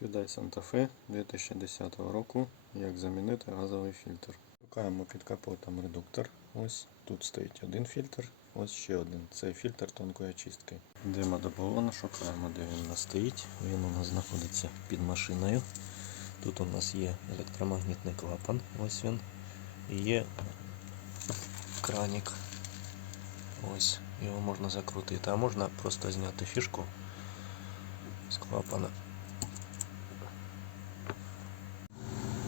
Hyundai Santa Fe 2010 року. Як замінити газовий фільтр. Шукаємо під капотом редуктор. Ось тут стоїть один фільтр, ось ще один. Це фільтр тонкої очистки. Йдемо до балона, шукаємо, де він у нас стоїть. Він у нас знаходиться під машиною. Тут у нас є електромагнітний клапан, ось він. І є кранік. Ось, його можна закрутити, а можна просто зняти фішку з клапана.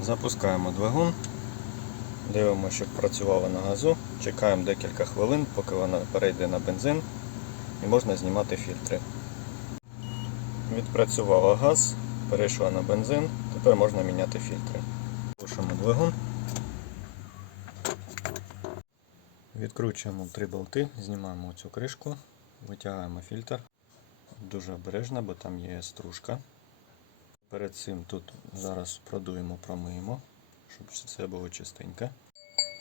Запускаємо двигун. Дивимося, щоб працювало на газу. Чекаємо декілька хвилин, поки вона перейде на бензин і можна знімати фільтри. Відпрацювала газ, перейшла на бензин, тепер можна міняти фільтри. Пушимо двигун. Відкручуємо три болти, знімаємо цю кришку, витягаємо фільтр. Дуже обережно, бо там є стружка. Перед цим тут зараз продуємо, промиємо, щоб все було чистеньке.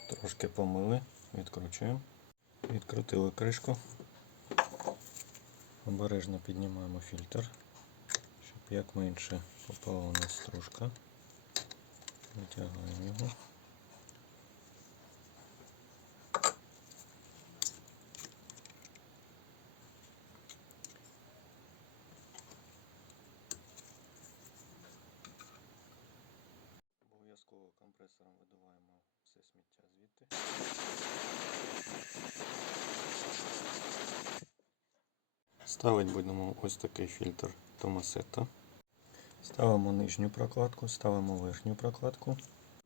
Трошки помили, відкручуємо. Відкрутили кришку. Обережно піднімаємо фільтр, щоб як менше попала у нас стружка. Витягаємо його. Компресором видуваємо все сміття звідти. Ставити будемо ось такий фільтр Томасетта. Ставимо нижню прокладку, ставимо верхню прокладку.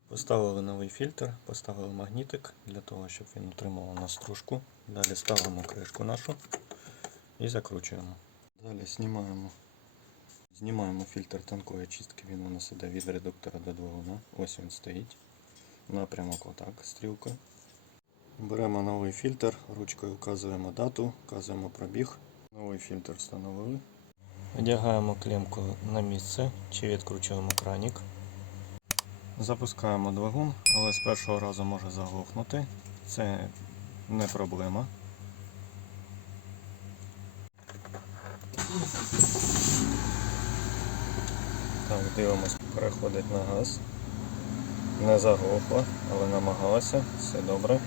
Поставили новий фільтр, поставили магнітик для того, щоб він утримував на стружку. Далі ставимо кришку нашу і закручуємо. Далі знімаємо Знімаємо фільтр тонкої очистки, він у нас іде від редуктора до двигуна. Ось він стоїть. Напрямок отак, стрілкою. Беремо новий фільтр, ручкою вказуємо дату, вказуємо пробіг. Новий фільтр встановили. Одягаємо клемку на місце чи відкручуємо кранік. Запускаємо двигун, але з першого разу може заглохнути. Це не проблема. Так, дивимось, переходить на газ. Не заглохла, але намагалася, все добре.